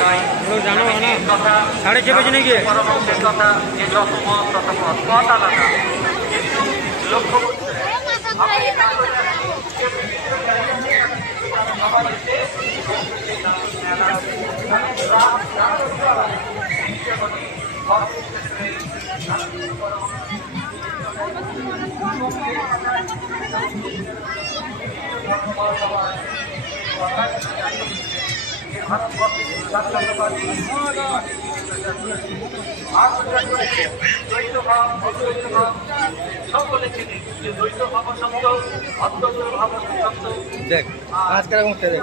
তাই না জানো না 6:30 বেজে নাকি দেখ আজকাল দেখ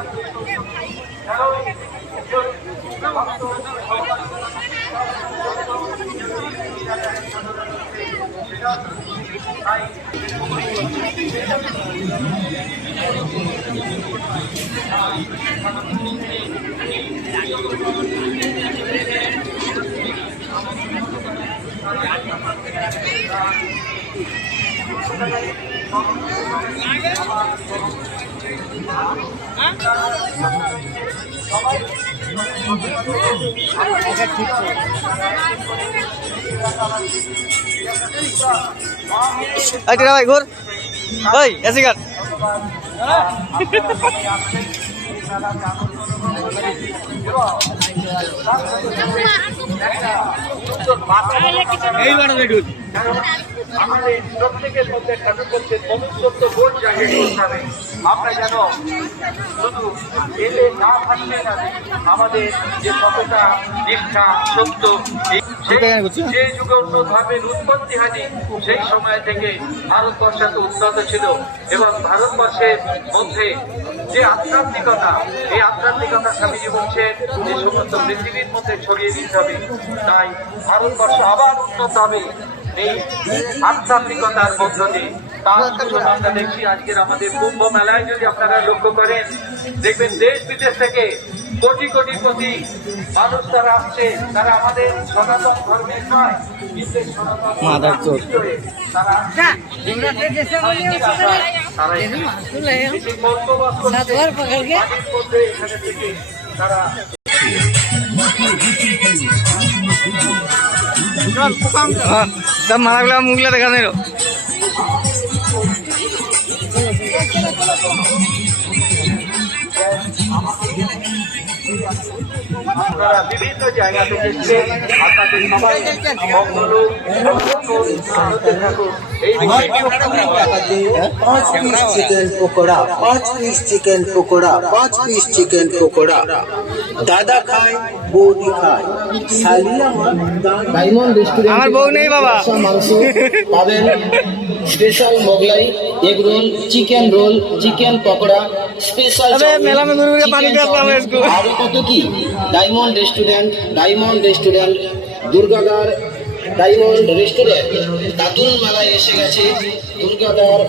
ভাই ঘুর ভাই এসে গান আমাদের প্রত্যেকের মধ্যে কাজ করছে মনুষ্যত্ব বোধ জাগিয়ে তুলতে হবে। আমরা যেন শুধু এতে না থাকলে না আমাদের যে সততা নিষ্ঠা সত্য যে যুগে উন্নত ভাবে উৎপত্তি হয়নি সেই সময় থেকে ভারতবর্ষ এত উন্নত ছিল এবং ভারতবর্ষের মধ্যে যে আধ্যাত্মিকতা এই আধ্যাত্মিকতা স্বামীজি বলছেন যে সমস্ত পৃথিবীর মধ্যে ছড়িয়ে দিতে হবে। তাই ভারতবর্ষ আবার উন্নত হবে এই আধ্যাত্মিকতার মধ্য দিয়ে। তার জন্য আমরা দেখছি আজকের আমাদের কুম্ভ মেলায় যদি আপনারা লক্ষ্য করেন দেখবেন দেশ বিদেশ থেকে কোটি কোটি কোটি মানুষ তারা আসছে, তারা আমাদের সনাতন ধর্মের নয় কিন্তু তারা মারাগুলা মুগলা দেখা নেই আপনারা বিভিন্ন জায়গা থেকে আপনাদের সবাই মঙ্গল থাকুন। पाँच piece chicken pakora, 5 piece chicken pakora, 5 piece chicken pakora. दादा खाए বৌদি খায় সালিয়া ডায়মন্ড রেস্টুরেন্ট আমার বউ নেই বাবা মাংস পাবেন, special Mughlai, egg roll, chicken roll, chicken pakora, special মেলা में घूर के पानी पिया पावे इसको আর কত কি। ডায়মন্ড রেস্টুরেন্ট দুর্গাদার ডায়মন্ড রেস্টুরেন্ট দাদুন মেলায় এসে গেছে। দুর্গাদার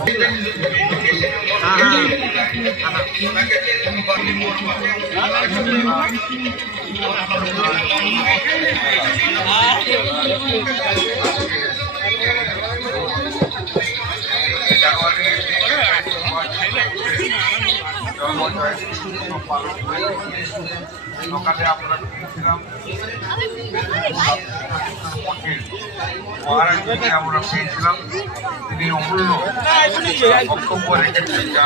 সকালে আমরা গিয়েছিলাম মহারাজকে আমরা পেয়েছিলাম। তিনি অমূল্য বক্তব্য রেখেছেন, যা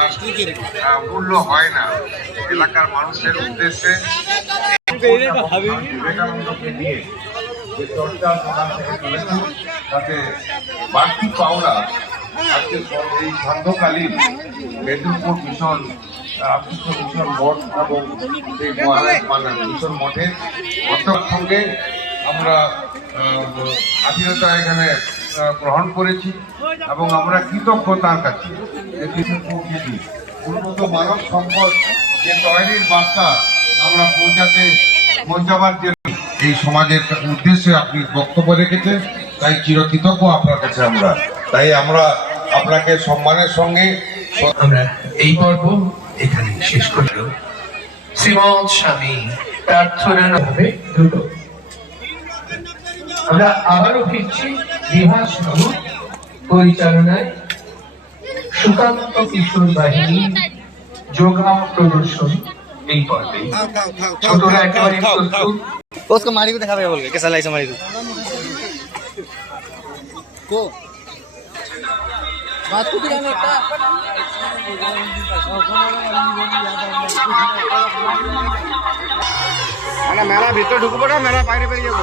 মূল্য হয় না। এলাকার মানুষের উদ্দেশ্যে বিবেকানন্দকে নিয়ে যে চর্চা সকাল থেকে চলেছে তাতে বাড়তি পাওনা আজকে এই সান্ধ্যকালীন মেদিনীপুর মিশন রামকৃষ্ণ মিশন মঠ এবং সেই মহারাজ মিশন মঠের সঙ্গে আমরা আত্মীয়তা এখানে গ্রহণ করেছি এবং আমরা কৃতজ্ঞ তার কাছে উন্নত মানব সম্পদ যে তৈরির বার্তা আমরা পৌঁছাবার জন্য এই সমাজের উদ্দেশ্যে আপনি বক্তব্য রেখেছেন, তাই চিরকৃতজ্ঞ আপনার কাছে আমরা। তাই আমরা আপনাকে সম্মানের সঙ্গে আমরা এই পর্ব এখানে শেষ করল। শ্রীমৎ স্বামী প্রার্থনা হবে দ্রুত। আমরা আবারও ফিরছি বিভাস বাবু পরিচালনায় সুকান্ত কিশোর বাহিনী যোগা প্রদর্শন এই পর্বে ছোটরা একেবারে প্রস্তুত। उसको मारी को दिखा दे बोल के कैसा लाइस मारी को মেলা ভিতরে ঢুকবো না, মেলা বাইরে বেরিয়ে যাবো।